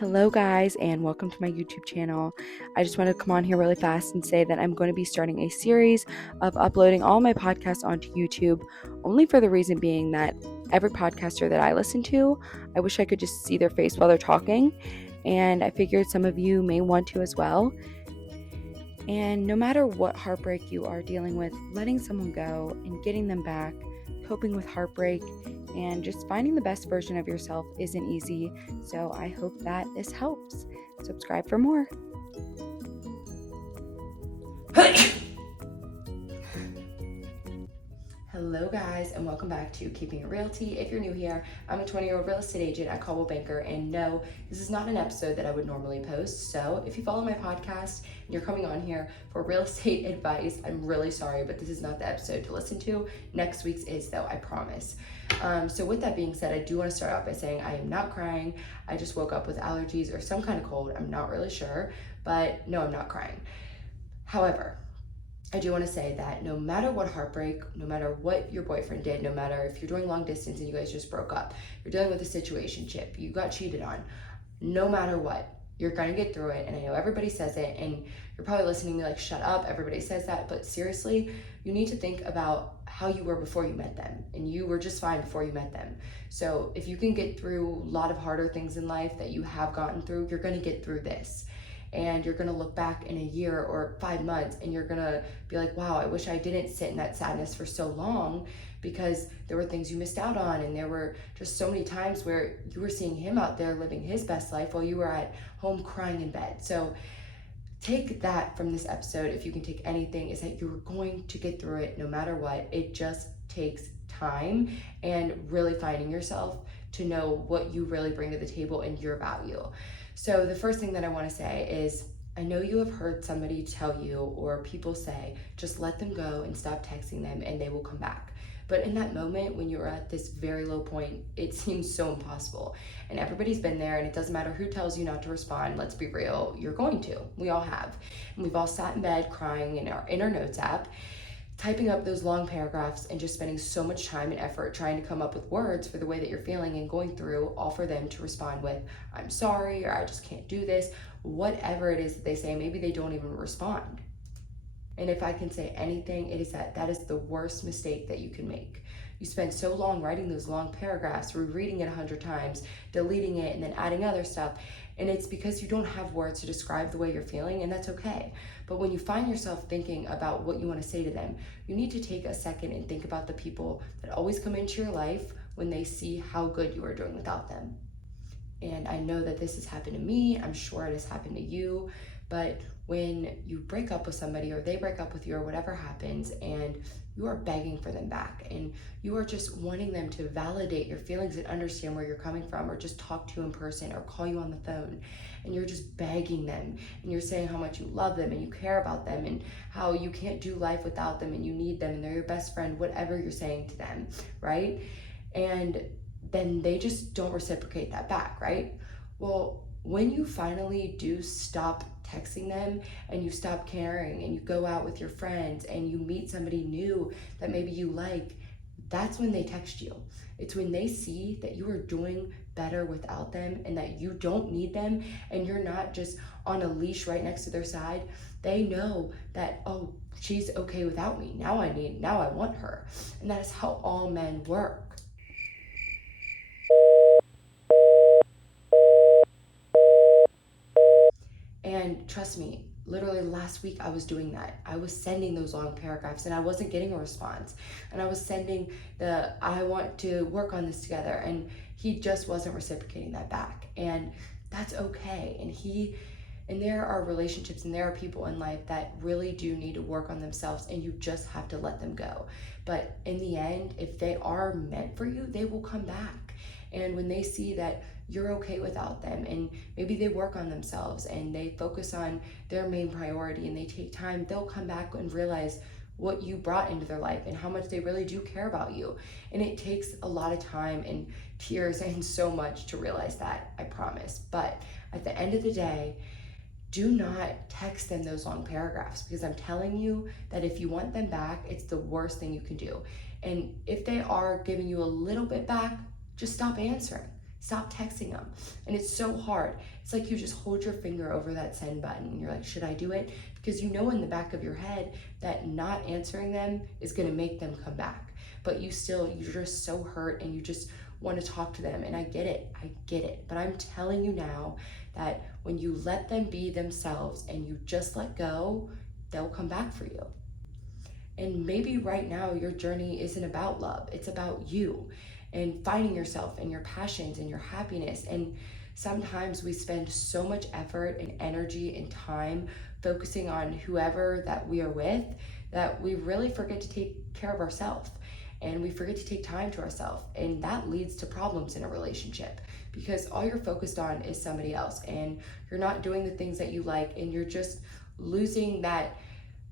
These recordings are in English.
Hello guys, and welcome to my YouTube channel. I just want to come on here really fast and say that I'm going to be starting a series of uploading all my podcasts onto YouTube, only for the reason being that every podcaster that I listen to, I wish I could just see their face while they're talking, and I figured some of you may want to as well. And no matter what heartbreak you are dealing with, letting someone go and getting them back, coping with heartbreak, and just finding the best version of yourself isn't easy. So I hope that this helps. Subscribe for more. Hello guys, and welcome back to Keeping It REALty. If you're new here, I'm a 20-year-old real estate agent at Coldwell Banker, and no, this is not an episode that I would normally post. So if you follow my podcast and you're coming on here for real estate advice, I'm really sorry, but this is not the episode to listen to. Next week's is though, I promise. So with that being said, I do want to start off by saying I am not crying. I just woke up with allergies or some kind of cold. I'm not really sure, but no, I'm not crying. However, I do want to say that no matter what heartbreak, no matter what your boyfriend did, no matter if you're doing long distance and you guys just broke up, you're dealing with a situationship, you got cheated on, no matter what, you're going to get through it. And I know everybody says it, and you're probably listening to me like, shut up, everybody says that. But seriously, you need to think about how you were before you met them, and you were just fine before you met them. So if you can get through a lot of harder things in life that you have gotten through, you're going to get through this. And you're gonna look back in a year or 5 months and you're gonna be like, wow, I wish I didn't sit in that sadness for so long, because there were things you missed out on, and there were just so many times where you were seeing him out there living his best life while you were at home crying in bed. So take that from this episode, if you can take anything, is that you're going to get through it no matter what. It just takes time and really finding yourself to know what you really bring to the table and your value. So the first thing that I want to say is, I know you have heard somebody tell you or people say, just let them go and stop texting them and they will come back. But in that moment, when you're at this very low point, it seems so impossible. And everybody's been there, and it doesn't matter who tells you not to respond. Let's be real, you're going to. We all have. And we've all sat in bed crying in our notes app, typing up those long paragraphs and just spending so much time and effort trying to come up with words for the way that you're feeling and going through, all for them to respond with, I'm sorry, or I just can't do this, whatever it is that they say. Maybe they don't even respond. And if I can say anything, it is that is the worst mistake that you can make. You spend so long writing those long paragraphs, rereading it 100 times, deleting it, and then adding other stuff. And it's because you don't have words to describe the way you're feeling, and that's okay. But when you find yourself thinking about what you want to say to them, you need to take a second and think about the people that always come into your life when they see how good you are doing without them. And I know that this has happened to me. I'm sure it has happened to you. But when you break up with somebody, or they break up with you, or whatever happens, and you are begging for them back, and you are just wanting them to validate your feelings and understand where you're coming from, or just talk to you in person or call you on the phone, and you're just begging them, and you're saying how much you love them and you care about them and how you can't do life without them and you need them and they're your best friend, whatever you're saying to them, right? And then they just don't reciprocate that back, right? Well, when you finally do stop texting them and you stop caring and you go out with your friends and you meet somebody new that maybe you like, that's when they text you. It's when they see that you are doing better without them and that you don't need them and you're not just on a leash right next to their side. They know that, oh, she's okay without me. Now I want her. And that is how all men work. And trust me, literally last week I was doing that. I was sending those long paragraphs and I wasn't getting a response. And I was sending I want to work on this together, and he just wasn't reciprocating that back. And that's okay. And there are relationships and there are people in life that really do need to work on themselves, and you just have to let them go. But in the end, if they are meant for you, they will come back. And when they see that you're okay without them, and maybe they work on themselves and they focus on their main priority and they take time, they'll come back and realize what you brought into their life and how much they really do care about you. And it takes a lot of time and tears and so much to realize that, I promise. But at the end of the day, do not text them those long paragraphs, because I'm telling you that if you want them back, it's the worst thing you can do. And if they are giving you a little bit back, just stop answering. Stop texting them. And it's so hard. It's like you just hold your finger over that send button and you're like, should I do it? Because you know in the back of your head that not answering them is gonna make them come back. But you're just so hurt and you just want to talk to them. And I get it. But I'm telling you now that when you let them be themselves and you just let go, they'll come back for you. And maybe right now your journey isn't about love, it's about you and finding yourself and your passions and your happiness. And sometimes we spend so much effort and energy and time focusing on whoever that we are with that we really forget to take care of ourselves, and we forget to take time to ourselves, and that leads to problems in a relationship because all you're focused on is somebody else and you're not doing the things that you like, and you're just losing that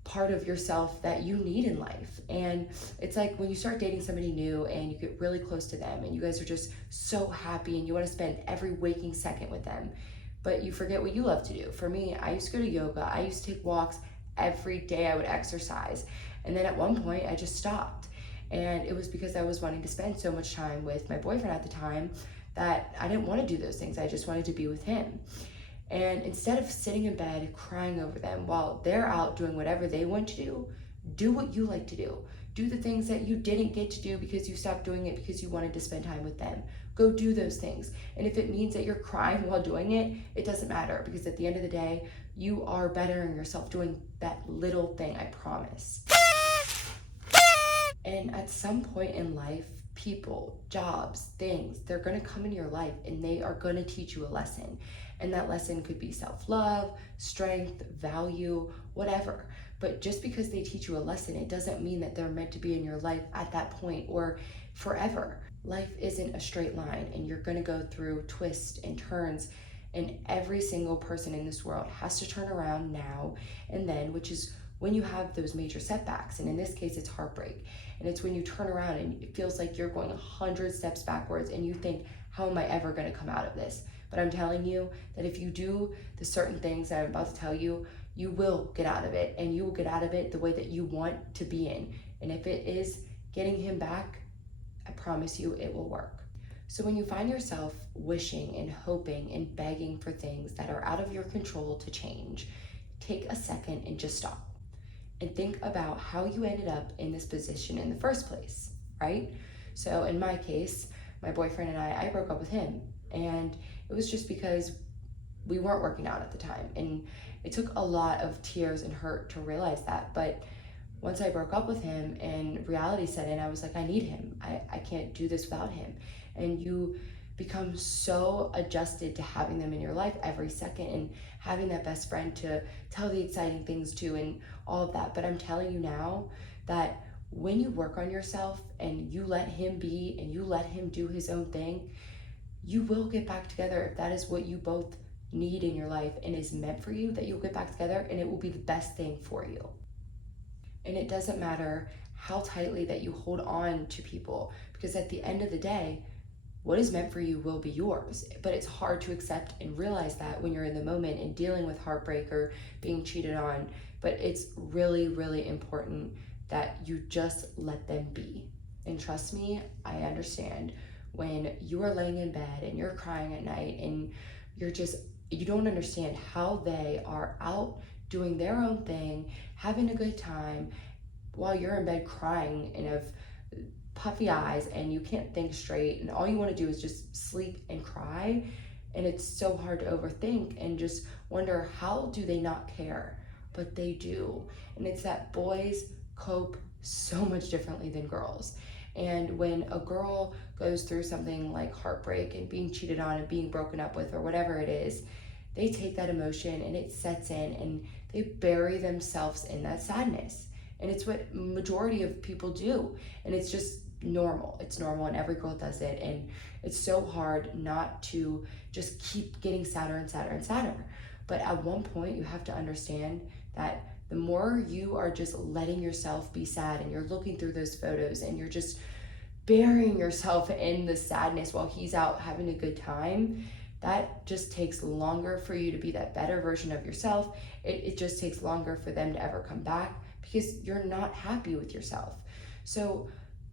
part of yourself that you need in life. And it's like when you start dating somebody new and you get really close to them and you guys are just so happy and you want to spend every waking second with them, but you forget what you love to do. For me, I used to go to yoga, I used to take walks every day, I would exercise, and then at one point I just stopped. And it was because I was wanting to spend so much time with my boyfriend at the time that I didn't want to do those things. I just wanted to be with him. And instead of sitting in bed crying over them while they're out doing whatever they want to do what you like to do. Do the things that you didn't get to do because you stopped doing it because you wanted to spend time with them. Go do those things. And if it means that you're crying while doing it, it doesn't matter, because at the end of the day, you are bettering yourself doing that little thing, I promise. And at some point in life, people, jobs, things, they're gonna come into your life and they are gonna teach you a lesson. And that lesson could be self-love, strength, value, whatever. But just because they teach you a lesson, it doesn't mean that they're meant to be in your life at that point or forever. Life isn't a straight line, and you're gonna go through twists and turns, and every single person in this world has to turn around now and then, which is when you have those major setbacks. And in this case, it's heartbreak. And it's when you turn around and it feels like you're going 100 steps backwards and you think, how am I ever gonna come out of this? But I'm telling you that if you do the certain things that I'm about to tell you, you will get out of it, and you will get out of it the way that you want to be in. And if it is getting him back, I promise you it will work. So when you find yourself wishing and hoping and begging for things that are out of your control to change, take a second and just stop and think about how you ended up in this position in the first place, right? So in my case, my boyfriend and I broke up with him, and it was just because we weren't working out at the time. And it took a lot of tears and hurt to realize that. But once I broke up with him and reality set in, I was like, I need him. I can't do this without him. And you become so adjusted to having them in your life every second and having that best friend to tell the exciting things to and all of that. But I'm telling you now that when you work on yourself and you let him be and you let him do his own thing, you will get back together if that is what you both need in your life and is meant for you, that you'll get back together and it will be the best thing for you. And it doesn't matter how tightly that you hold on to people, because at the end of the day, what is meant for you will be yours. But it's hard to accept and realize that when you're in the moment and dealing with heartbreak or being cheated on. But it's really, really important that you just let them be. And trust me, I understand when you are laying in bed and you're crying at night and you don't understand how they are out doing their own thing, having a good time, while you're in bed crying and have puffy eyes and you can't think straight, and all you want to do is just sleep and cry. And it's so hard to overthink and just wonder, how do they not care? But they do. And it's that boys cope so much differently than girls. And when a girl goes through something like heartbreak and being cheated on and being broken up with or whatever it is, they take that emotion and it sets in and they bury themselves in that sadness. And it's what majority of people do. And it's just normal. It's normal, and every girl does it. And it's so hard not to just keep getting sadder and sadder and sadder. But at one point you have to understand that the more you are just letting yourself be sad and you're looking through those photos and you're just burying yourself in the sadness while he's out having a good time, that just takes longer for you to be that better version of yourself. It just takes longer for them to ever come back because you're not happy with yourself. So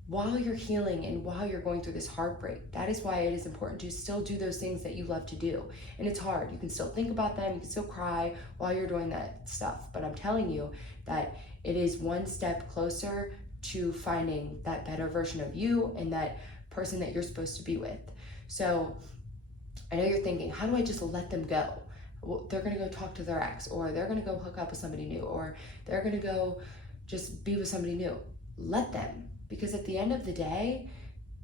while you're healing and while you're going through this heartbreak. That is why it is important to still do those things that you love to do. And it's hard. You can still think about them, you can still cry while you're doing that stuff. But I'm telling you that it is one step closer to finding that better version of you and that person that you're supposed to be with. So I know you're thinking, how do I just let them go? Well, they're gonna go talk to their ex, or they're gonna go hook up with somebody new, or they're gonna go just be with somebody new. Let them, because at the end of the day,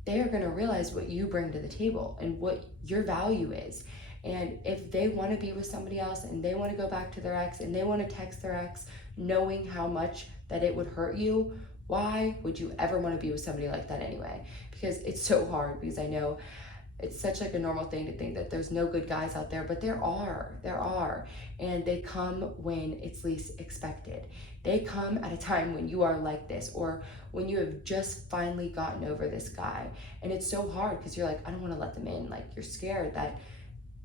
they are gonna realize what you bring to the table and what your value is. And if they wanna be with somebody else and they wanna go back to their ex and they wanna text their ex knowing how much that it would hurt you, why would you ever wanna be with somebody like that anyway? Because it's so hard, because I know it's such like a normal thing to think that there's no good guys out there, but there are, and they come when it's least expected. They come at a time when you are like this, or when you have just finally gotten over this guy, and it's so hard because you're like, I don't want to let them in. Like, you're scared that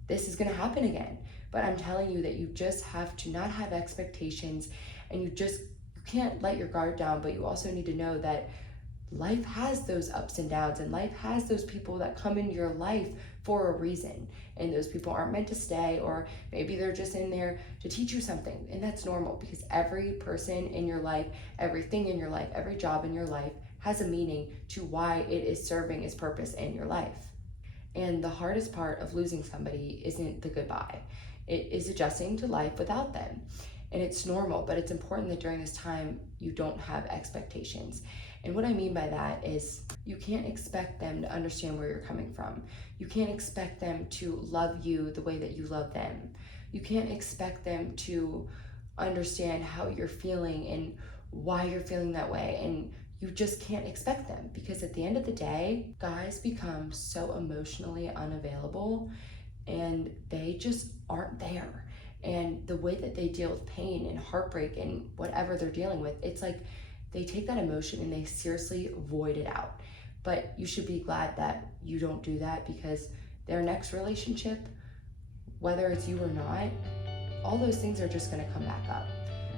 this is going to happen again. But I'm telling you that you just have to not have expectations, and you can't let your guard down, but you also need to know that life has those ups and downs, and life has those people that come into your life for a reason, and those people aren't meant to stay, or maybe they're just in there to teach you something. And that's normal, because every person in your life, everything in your life, every job in your life has a meaning to why it is serving its purpose in your life. And the hardest part of losing somebody isn't the goodbye. It is adjusting to life without them. And it's normal, but it's important that during this time you don't have expectations. And what I mean by that is, you can't expect them to understand where you're coming from. You can't expect them to love you the way that you love them. You can't expect them to understand how you're feeling and why you're feeling that way. And you just can't expect them, because at the end of the day, guys become so emotionally unavailable and they just aren't there. And the way that they deal with pain and heartbreak and whatever they're dealing with, it's like they take that emotion and they seriously void it out. But you should be glad that you don't do that, because their next relationship, whether it's you or not, all those things are just gonna come back up.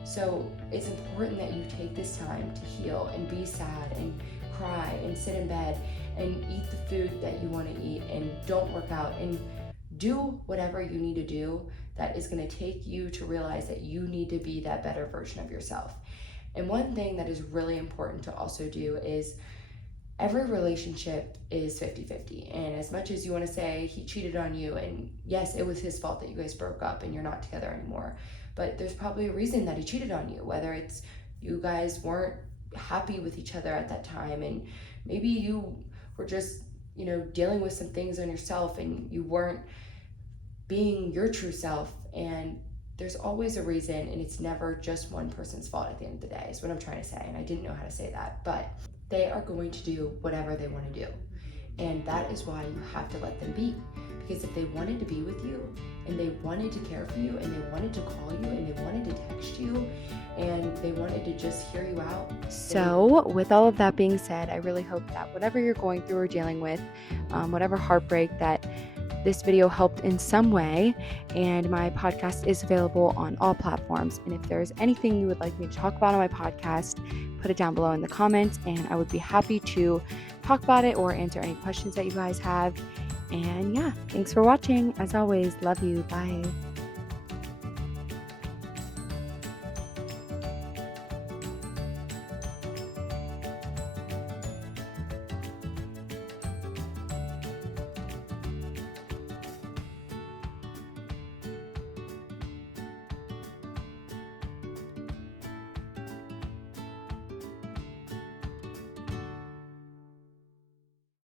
So it's important that you take this time to heal and be sad and cry and sit in bed and eat the food that you wanna eat, and don't work out, and do whatever you need to do that is gonna take you to realize that you need to be that better version of yourself. And one thing that is really important to also do is, every relationship is 50-50. And as much as you want to say he cheated on you, and yes, it was his fault that you guys broke up and you're not together anymore, but there's probably a reason that he cheated on you, whether it's you guys weren't happy with each other at that time, and maybe you were just, dealing with some things on yourself and you weren't being your true self. And there's always a reason, and it's never just one person's fault at the end of the day, is what I'm trying to say. And I didn't know how to say that, but they are going to do whatever they want to do. And that is why you have to let them be. Because if they wanted to be with you, and they wanted to care for you, and they wanted to call you, and they wanted to text you, and they wanted to just hear you out. So with all of that being said, I really hope that whatever you're going through or dealing with, whatever heartbreak, that this video helped in some way. And my podcast is available on all platforms. And if there's anything you would like me to talk about on my podcast, put it down below in the comments, and I would be happy to talk about it or answer any questions that you guys have. And yeah, thanks for watching. As always, love you. Bye.